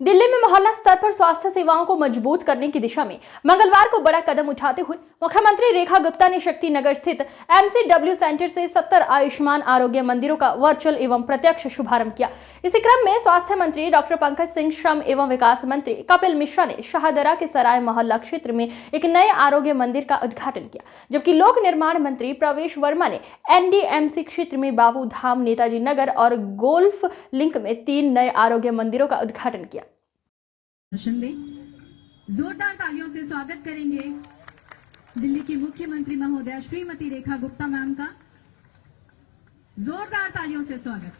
दिल्ली में मोहल्ला स्तर पर स्वास्थ्य सेवाओं को मजबूत करने की दिशा में मंगलवार को बड़ा कदम उठाते हुए मुख्यमंत्री रेखा गुप्ता ने शक्ति नगर स्थित एमसीडब्ल्यू सेंटर से 70 आयुष्मान आरोग्य मंदिरों का वर्चुअल एवं प्रत्यक्ष शुभारंभ किया। इसी क्रम में स्वास्थ्य मंत्री डॉक्टर पंकज सिंह, श्रम एवं विकास मंत्री कपिल मिश्रा ने शाहदरा के सराय मोहल्ला क्षेत्र में एक नए आरोग्य मंदिर का उद्घाटन किया, जबकि लोक निर्माण मंत्री प्रवेश वर्मा ने एनडीएमसी क्षेत्र में बाबू धाम, नेताजी नगर और गोल्फ लिंक में 3 नए आरोग्य मंदिरों का उद्घाटन किया। जोरदार तालियों से स्वागत करेंगे दिल्ली की मुख्यमंत्री महोदया श्रीमती रेखा गुप्ता मैम का। जोरदार तालियों से स्वागत।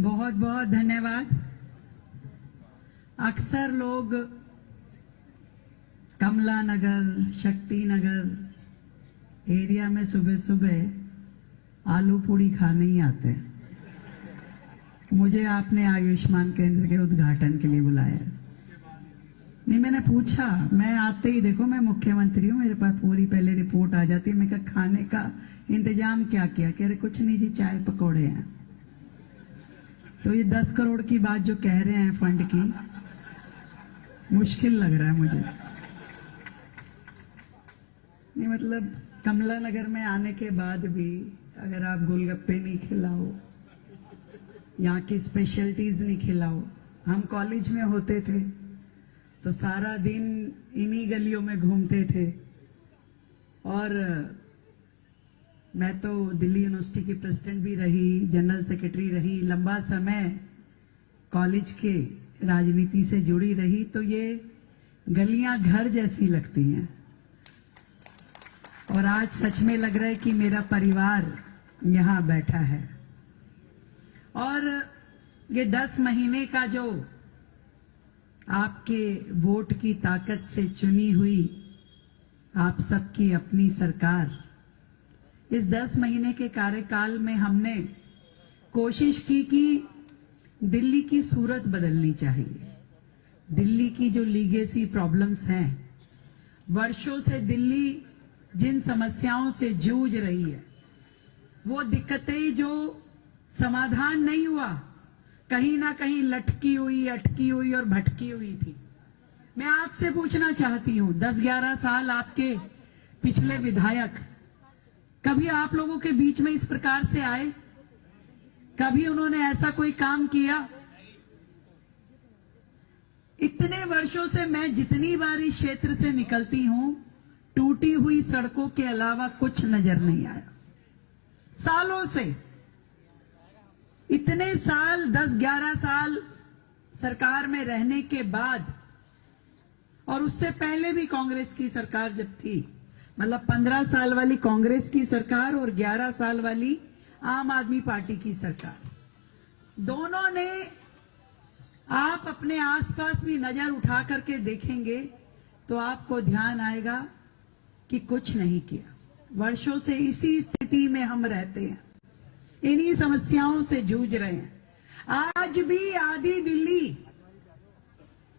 बहुत बहुत धन्यवाद। अक्सर लोग कमला नगर, शक्ति नगर एरिया में सुबह सुबह आलू पूड़ी खाने ही आते हैं। मुझे आपने आयुष्मान केंद्र के उद्घाटन के लिए बुलाया नहीं। मैंने पूछा, मैं आते ही देखो मैं मुख्यमंत्री हूँ, मेरे पास पूरी पहले रिपोर्ट आ जाती है। मैं कहा खाने का इंतजाम क्या किया? कह रहे कुछ नहीं जी, चाय पकौड़े हैं। तो ये 10 करोड़ की बात जो कह रहे हैं फंड की, मुश्किल लग रहा है मुझे। नहीं मतलब कमला नगर में आने के बाद भी अगर आप गोलगप्पे नहीं खिलाओ, यहाँ की स्पेशलिटीज नहीं खिलाओ। हम कॉलेज में होते थे तो सारा दिन इन्हीं गलियों में घूमते थे। और मैं तो दिल्ली यूनिवर्सिटी की प्रेसिडेंट भी रही, जनरल सेक्रेटरी रही, लंबा समय कॉलेज के राजनीति से जुड़ी रही। तो ये गलियां घर जैसी लगती हैं और आज सच में लग रहा है कि मेरा परिवार यहाँ बैठा है। और ये 10 महीने का जो आपके वोट की ताकत से चुनी हुई आप सबकी अपनी सरकार, इस 10 महीने के कार्यकाल में हमने कोशिश की कि दिल्ली की सूरत बदलनी चाहिए। दिल्ली की जो लीगेसी प्रॉब्लम्स हैं, वर्षों से दिल्ली जिन समस्याओं से जूझ रही है, वो दिक्कतें जो समाधान नहीं हुआ, कहीं ना कहीं लटकी हुई, अटकी हुई और भटकी हुई थी। मैं आपसे पूछना चाहती हूं, 10-11 साल आपके पिछले विधायक कभी आप लोगों के बीच में इस प्रकार से आए? कभी उन्होंने ऐसा कोई काम किया? इतने वर्षों से मैं जितनी बार इस क्षेत्र से निकलती हूं, टूटी हुई सड़कों के अलावा कुछ नजर नहीं आया। सालों से, इतने साल, 10-11 साल सरकार में रहने के बाद, और उससे पहले भी कांग्रेस की सरकार जब थी, मतलब 15 साल वाली कांग्रेस की सरकार और 11 साल वाली आम आदमी पार्टी की सरकार, दोनों ने, आप अपने आसपास भी नजर उठा करके देखेंगे तो आपको ध्यान आएगा कि कुछ नहीं किया। वर्षों से इसी स्थिति में हम रहते हैं, इन्हीं समस्याओं से जूझ रहे हैं। आज भी आधी दिल्ली,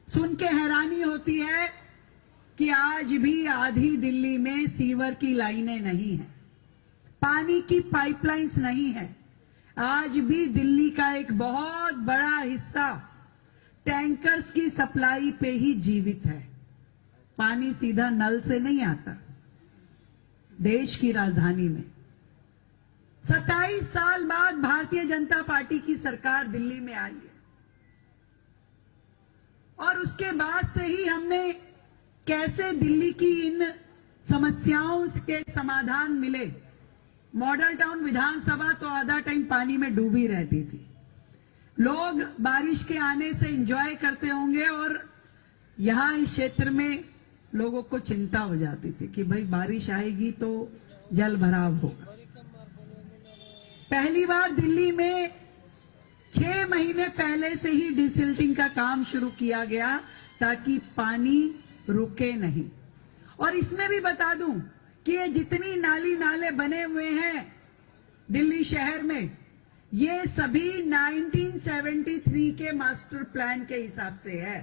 सुन के हैरानी होती है कि आज भी आधी दिल्ली में सीवर की लाइनें नहीं है, पानी की पाइपलाइंस नहीं है। आज भी दिल्ली का एक बहुत बड़ा हिस्सा टैंकर्स की सप्लाई पे ही जीवित है। पानी सीधा नल से नहीं आता। देश की राजधानी में 27 साल बाद भारतीय जनता पार्टी की सरकार दिल्ली में आई है, और उसके बाद से ही हमने कैसे दिल्ली की इन समस्याओं के समाधान मिले। मॉडल टाउन विधानसभा तो आधा टाइम पानी में डूबी रहती थी। लोग बारिश के आने से एंजॉय करते होंगे, और यहां इस क्षेत्र में लोगों को चिंता हो जाती थी कि भाई बारिश आएगी तो जल भराव होगा। पहली बार दिल्ली में 6 महीने पहले से ही डिसिल्टिंग का काम शुरू किया गया ताकि पानी रुके नहीं। और इसमें भी बता दूं कि ये जितनी नाली नाले बने हुए हैं दिल्ली शहर में, ये सभी 1973 के मास्टर प्लान के हिसाब से है।